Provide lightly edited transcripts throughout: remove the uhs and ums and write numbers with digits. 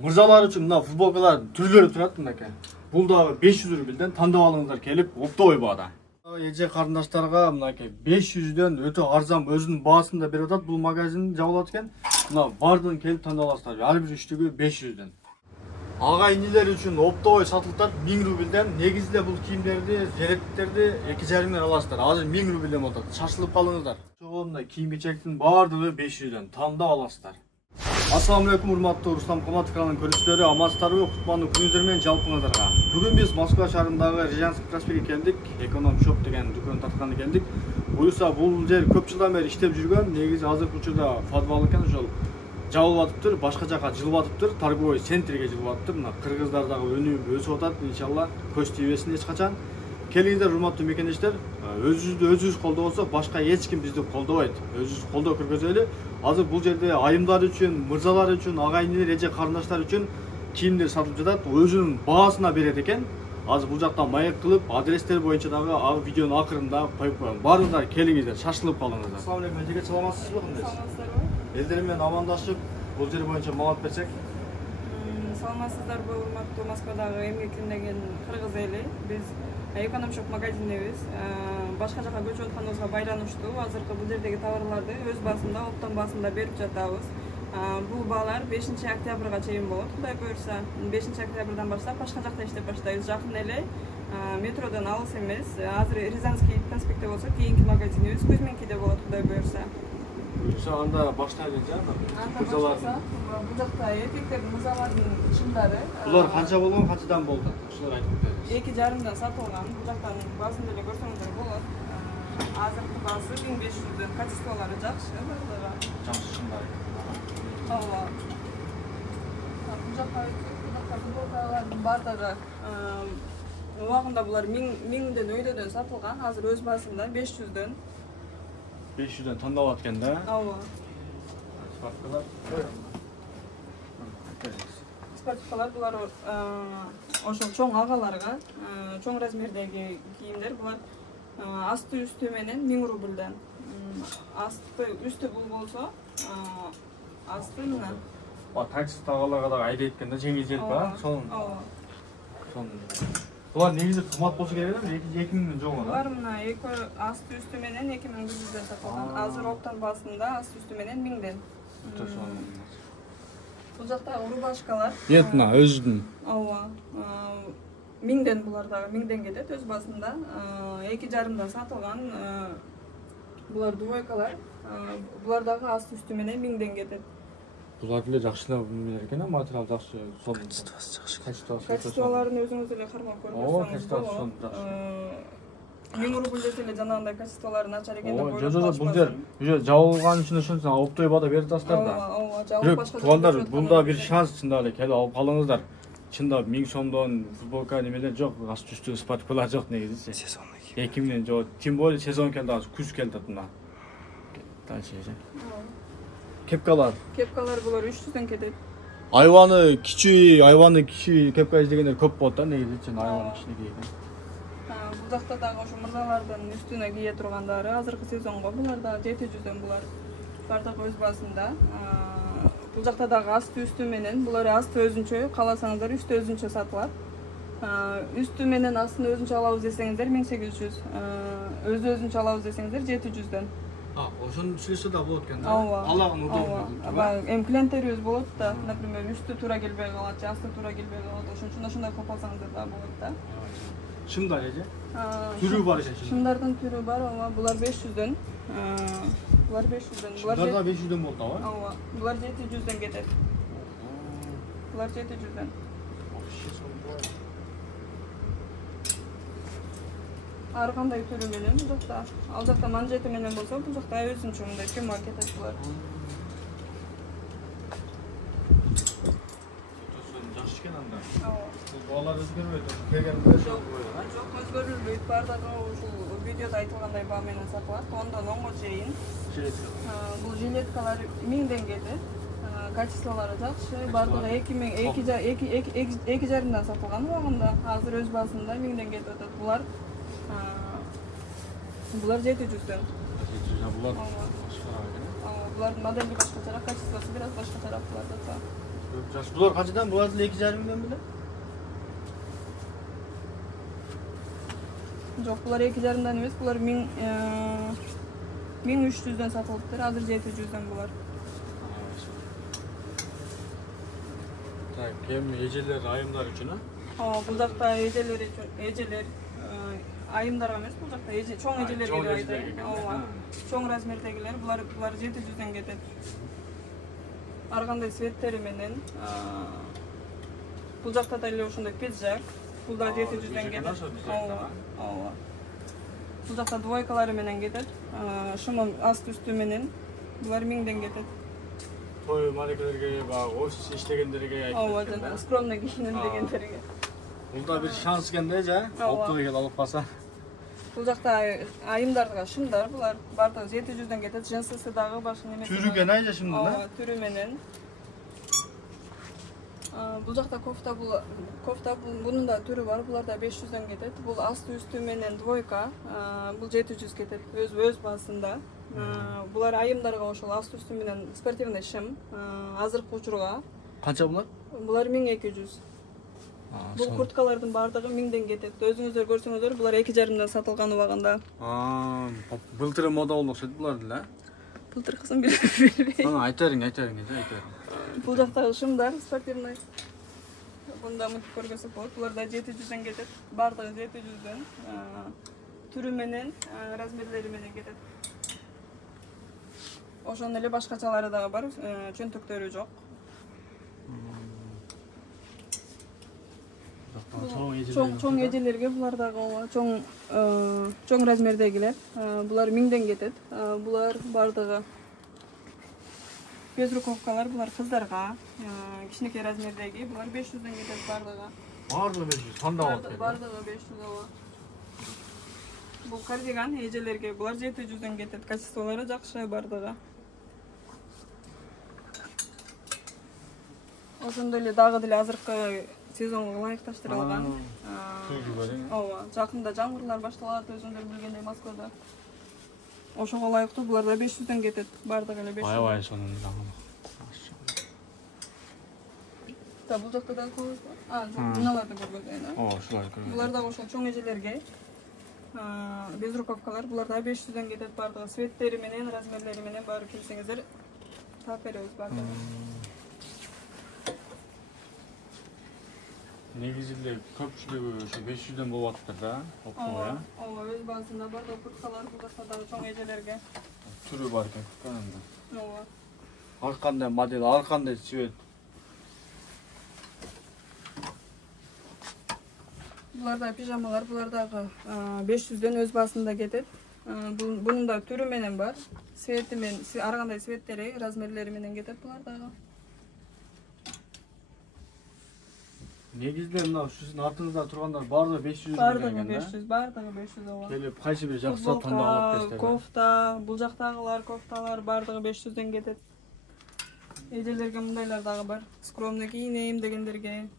Мырзалар үчүн мына футболкалардын түрлөрү турат мынакей. Бул дагы 500 рубльден тандап алыңыздар келип, оптовый баада. Эже карындаштарга мынакей 500дөн өтө арзан өзүнүн баасында берип атат. Бул магазин жабылат экен. Мына бардыгын келип тандап аласыздар. Ар бир үчтүгү 500дөн. Ага инилер үчүн оптовый сатылат 1000 рубльден. Негизде бул кийимдерди, жилеттерди 2,5 аласыздар. Азыр 1000 рубльден болот. Шашылып калыңыздар. Мына кийим-кечектин бардыгы 500дөн тандап аласыздар. Assalamu alaikum, урматтуу Руслан Каматов каналынын көрүүчүлөрү, амансыздарбы? Куттуктуу күнүңүздөр менен жалпыңыздарга. Бүгүн биз Москва шаарындагы Рязанский проспектке келдик. Эконом шоп деген дүкөн тартканы келдик. Буюрса бул жер көп жылдан бери иштеп жүргөн. Негизи азыркы учурда подвал экен, ошол жабылып атыптыр, башка жака жылып атыптыр, торговый центрге жылып атыптыр. Мына кыргыздар дагы өнүгүп өсүп атат, иншалла көз тийбесин эч качан. Келиңиздер урматтуу мекендештер, өзүбүз колдобосок башка эч ким бизди колдобойт. Өзүбүз колдоо көргөзөлү. Азыр бул жерде айымдар үчүн, мырзалар үчүн, агайындар, эже карындаштар үчүн кийимдер сатылып жатат. Өзүнүн баасына берет экен. Азыр бул жактан маек кылып, адрестер боюнча дагы видеонун акырында коюп коем. Баарыңыздар келиңиздер, шашылып калыңыздар. Ассалам алейкум, эжеге саламатсызбы? Саламатсыздарбы? Элдер менен амандашып, бул жер боюнча маалымат берсек. Саламатсыздарбы, урматтуу Москвадагы эмгектенген кыргыз эли. Биз эконом шоп магазиндебиз. Башка жака көчүп атканыбызга байланыштуу азыркы бул жердеги товарларды өз баасында, оптом баасында берип жатабыз. Бул баалар 5-октябрга чейин болот, Кудай буйрса. 5-октябрдан баштап башка жакта иштеп баштайбыз. Жакын эле метродон алыс эмес. Азыр Рязанский проспектте болсо, кийинки магазинибиз Кузьминкиде болот, Кудай буйрса. Анда баштайлы жана. Бул жакта эркектердин мырзалардын чымдары. Булар канча болгон, канчадан болду? Ушулар айтып бериңиз. 2,5 сатылган. Бул жактан баасын деле көрсөңүздөр болот. Азыркы баасы 1500дөн, качестволору жакшы баардыгы. Жакшы чымдар. Ооба. Бул жакка футболкалардын баардыгы убагында булар 1000ден өйдөдөн сатылган. Азыр өз баасында 500дөн. 500дөн тандалат экен да? Ооба. Спортивкалар. Спортивкалар булар ошол чоң агаларга, чоң размердеги кийимдер. Булар асты үстү менен 1000 рубльден. Асты үстү бул болсо, асты мына. Такси агаларга да айдайт экен да, жеңилдетип ба? Сонун. Ооба. Булар негизи кымбат болсо керек эле, 2000ден жогон. Булар мына асты үстү менен 2100ден сатылган. Азыр оптом баасында асты үстү менен 1000ден. Бул жакта рубашкалар. Нет, мына өзүнүн. Ооба. 1000ден булар дагы 1000ден кетет өз баасында. 2,5 сатылган. Булар двойкалар. Булар дагы асты үстү менен 1000ден кетет. Булар деле жакшылап билер экен, материал жакшы, сонун. Качестволорун өзүңүз деле кармап көрсөңүз. Ооба, качествосы сонун жакшы. 1000 рубль десе эле жанагындай качестволорун ачар экен деп ойлоп. Жок, бул жер уже жабылган үчүн ошентип оптовый баада берип атасыздар да. Ооба, жабылып башка. Туугандар, бул да бир шанс чындап эле келип алып калыңыздар. Чындап 1000 сомдон футболка немелер жок, асты үстү спортивкалар жок негизичи. Сезондо 2000 жок, тем более сезон келди, азыр күз келди мына. Дальше. Кепкалар. Кепкалар булар 300дөн кетет. Айваны кичүү кепка издегендер көп болот да, негизи айваны кичине кийген. Бул жакта дагы ошо мырзалардын үстүнө кие тургандары азыркы сезонго булар да 700дөн булар. Бардыгы өз баасында. Бул жакта дагы асты үстү менен, булар асты өзүнчө, кааласаңыздар үстү өзүнчө сатылат. Үстү менен астын өзүнчө алабыз десеңиздер 1800. Өзүнчө алабыз десеңиздер 700дөн. Ошонун сүйлөсө да болот экен да. Алагын удобно. Эми клиенттерибиз болот да, например, үстү туура келбей калат, же асты туура келбей калат. Ошон үчүн ошондой кылып алсаңыздар да болот да. Чымдар эже? Түрү бар экен. Чымдардын түрү бар, ооба. Булар 500дөн. Булар 500дөн. Булар да 500дөн болот да, ооба. Булар 700дөн кетет. Булар 700дөн. Ар кандай түрү менен бул жакта. Ал жакта манжети менен болсо, бул жакта өзүнчө мындай кемак кетет булар. Жакшы экен анда. Ооба. Бул баалар өзгөрбөйт, келгенде Жок, өзгөрүлбөйт. Бардыгы ушул видеодо айтылгандай баа менен сатылат. 10дон 10го чейин. Бул жилеткалар 1000ден кетет. Качестволору жакшы. Бардыгы 2,5дан сатылган убагында. Азыр өз баасында 1000ден кетип атат. Булар 700дөн. Булар башкараак экен. Булардын модели башкачараак, качествосу бир аз башкачараак булар да. Bular kaçadan? Bular 2,5 milyon bile. Жоқ, бұлар 2,5-дан емес, бұлар 1300-ден сатылыптыр, азыр 700-ден бұлар. Так, кем ежелер, айымдар үшін, а? Бұл жақта ежелер, айымдарға емес, бұл жақта чоң ежелерге деп айтайын. Чоң размердегілер, бұлар 700-ден кетеді. Арғандай светтері менен, бұл жақта да эле ошондой пиджак, бұл да 700-ден кетеді. Бұл жақта двойкалары менен кетеді, шымым аст үстү менен, бұлар 1000-ден кетеді. Той малекелерге, офис иштегендерге айтып. Скромный кийинем дегендерге. Бұл да бір шанс кенде, жа? Оптоға кел алып баса. Бұл жақта айымдарға шымдар, бұлар бардығы 700-ден кетеді, женсысы дағы башы немесе. Түрі кен айжа шымды, да? Түрі менен. Бұл жақта кофта, бұның да түрі бар, бұлар да 500-ден кетеді. Бұл асты үсті менен двойка, бұл 700 кетеді, өз басында. Бұлар айымдарға ошол асты үсті менен спортивный шым, азыркы учурга. Қанша бұлар? Бұлар 1200. Бұл курткалардың бардығы 1000-ден кетеді. Өзіңіздер көрсеңіздер, бұлар 2,5-ден сатылған убагында. Былтыры мода болмақ сөйді бұларды, да? Былтыр қысын білбейді. Айтарың. Бұл жақтағы шымдар, спортивный. Бұнда мұнты көргесі болады. Бұлар да 700-ден кетеді. Бардығы 700-ден. Түрі менен, размерлері менен кетеді. Ошон эле башкачалары дагы бар, чөнтөктөрү жок. Чоң эжелерге булар дагы чоң размердегилер. Булар 1000-ден кетет. Булар бардыгы безруковкалар, булар кыздарга, кичинекей размердеги, булар 500-ден кетет бардыгы. Бардыгы 500, тандап алып. Бардыгы 500 ооба. Бул кардиган эжелерге, булар 700-ден кетет. Качестволору жакшы бардыгы. Ошондой эле дагы деле азыркы сезонго ылайыкташтырылган. Ооба, жакында жамгырлар башталат, өзүңөр билгендей Москвада. Ошого ылайыктуу булар да 500-ден кетет, бардыгы эле 500. Аябай сонун жагы. Та бул жакта да көп. Мыналарды көргөндөйүн, ошолар көргөн. Булар да ошол чоң эжелерге безруковкалар, булар да 500-ден кетет бардыгы. Светтери менен, размерлери менен баары келсеңиздер тап беребиз бардыгы. Негизинде көпчүлүгү ошо 500-ден болуп атыптыр да, оптомо. Ооба, өз базасында бар да курткалар, бул жакта дагы чоң эжелерге. Түрү бар экен куртканын. Ооба. Ар кандай модель, ар кандай цвет. Булар да пижамалар, булар дагы 500-ден өз басында кетет. Бунун да түрү менен бар. Свети менен, ар кандай светтери, размерлери менен кетет булар дагы. Негизинде мына сиздин артыңызда тургандар бардыгы 500 бардыгы 500, бардыгы 500 ооба. Келип кайсы бир жакшы тандап алып кетти. Кофта, бул жактагылар кофталар бардыгы 500-ден кетет. Эжелерге мындайлар дагы бар. Скромный кийинем дегендерге.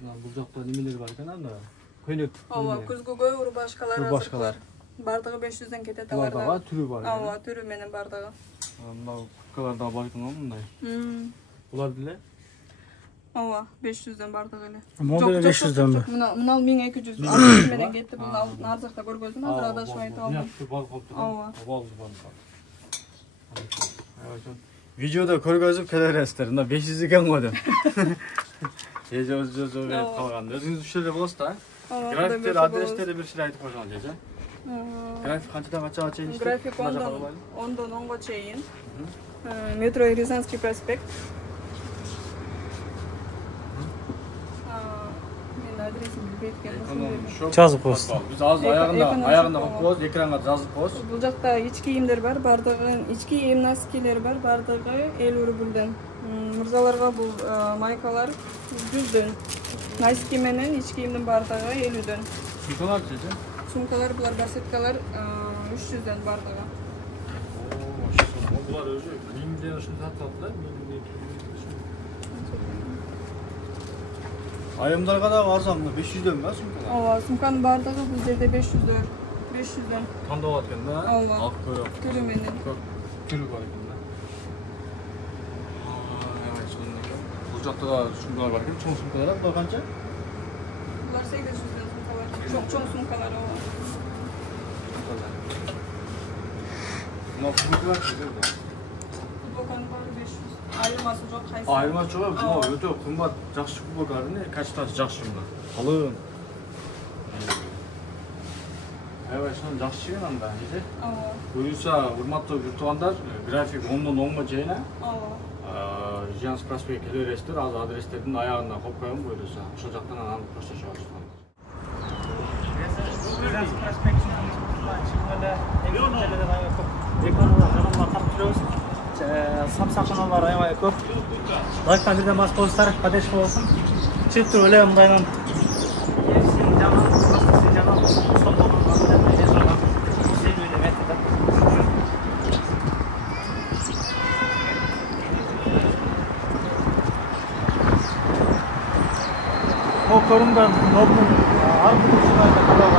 Бул жакта немелер бар экен анда? Көйнөк. Ооба, күзгүгө урбашкалар. Бардыгы 500-ден кетет аларда. Аларда түрү бар. Ооба, түрү менен бардыгы. Мына курткалар да бар экен мындай. Булар деле? Ооба, 500-ден бардыгы эле. Модель 500-ден. Мына 1200 ар менен кетти. Бул ар жакта көргөздүм, азыр адашып айтып алдым. Ооба. Видеода көргөзүп келересиздер. Мына 500 экен го деп. Эже берип калган. Өзүңүз ушул болосуз да? Графиктер, адрестери бир сире айтып койсоңуз, эже. График канчадан канчага чейин иштейт? График 10-дон 10го чейин. Метро Рязанский проспект. Жазып коесуз. Биз азыр аягында коебуз, экранга жазып коебуз. Бул жакта ички кийимдер бар, бардыгы ички кийим носкилер бар, бардыгы 50 рубльден. Мырзаларга бул майкалар 100-дөн. Носки менен ички кийимдин бардыгы 50-дөн. Сумкаларчы? Сумкалар, булар барсеткалар 300-дөн бардыгы. Булар өзү кийимден ушун сатылат да? Айымдарга да арзан, 500-дөн ба сумкалар? Ооба, сумканын бардыгы бул жерде 500-дөн. 500-дөн. Тандап аткан да? Ооба. Ак көрөк. Түрү менен. Түрү бар экен да. бул жакта да сумкалар бар экен, чоң сумкалар. Бул канча? Булар 800 сумкалар. Чоң сумкалар. Мына футболкалар жерде. Футболканын баары 500. Айырмасы жок, кайсы? Айырмасы жок, бул өтө кымбат, жакшы футболкалар, качествосы жакшы мына. Калың. Аябай шын жакшы экен анда, эже. Ооба. Буюрса, урматтуу журтугандар, график 10-дон 10га чейин. Ооба. Жиянс проспект келе бересиздер, азыр адрестердин аягына коюп коем, буюрса. Ошол жактан анан коштошуп алышсыздар. Жиянс проспектинин чыгып эле рекламалар жанагылар тартып жүрөбүз. Самсакчаналар аябай көп. Лайктан бирден баш коюңуздар, поддержка болсун. Чыгып туруп эле мындайдан Korumdan Nob'un arkadaşlarıyla kadar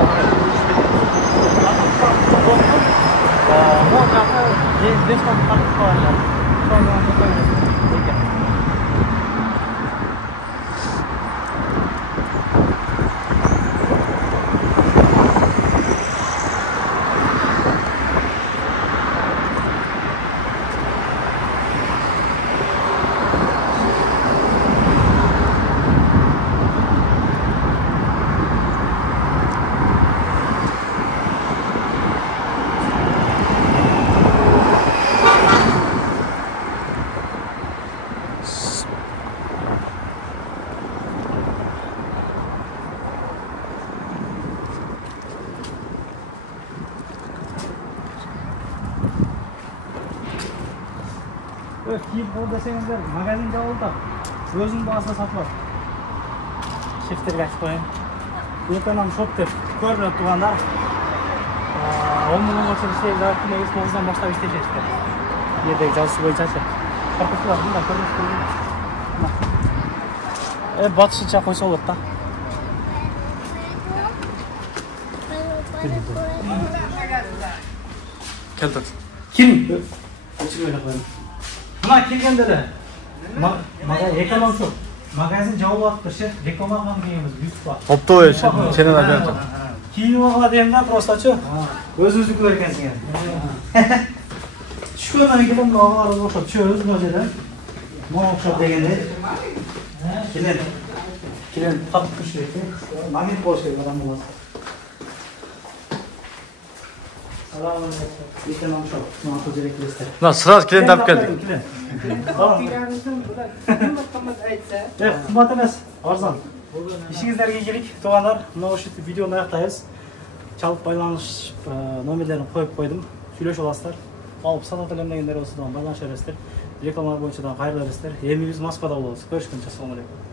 kiyip bol desеңіздер, магазин жабылды. Өзінің басында сатылады. Шефтерге айтып қояйын. Эконом шоп деп көрініп тұрғандар. 10 мыңнан қоса істейді, жарты негіз 9-дан баштап істейші. Ердегі жазысы бойынша ше. Қарпықлар бұнда көрініп көрініп. Батышынша қойса болады да. Келдік. Кім? Мына келгендері эконом шоп. Магазин жауып атып ше, рекламаға келгенбіз бүйтіп бар. Оптовый сенен айтып. Киініп алға деймін да, просто че. Өзіңіздікілер екенсің. Түшкеннен келем алғалары оқшап, че өзің өжеді. Мұң оқшап дегенде. Келен тартып күш керек. Магнит болуш керек адам боласы. Эконом шоп. Мына жерге келесіздер. Мына сразу келен тапып келдік. Қымбат емес, арзан. Ишіңіздерге келейік, туғандар. Мына осы видеоны аяқтаймыз. Çalıp байланыш номерлерін қойып қойдым. Сөйлешіп аласыздар. Алып сатып төлемдегендер осыдан байланыш бересіздер. Рекламалар бойынша да қайырлы бересіздер. Еміміз Москвада боламыз. Көрішкенше, ассалаумағалейкум.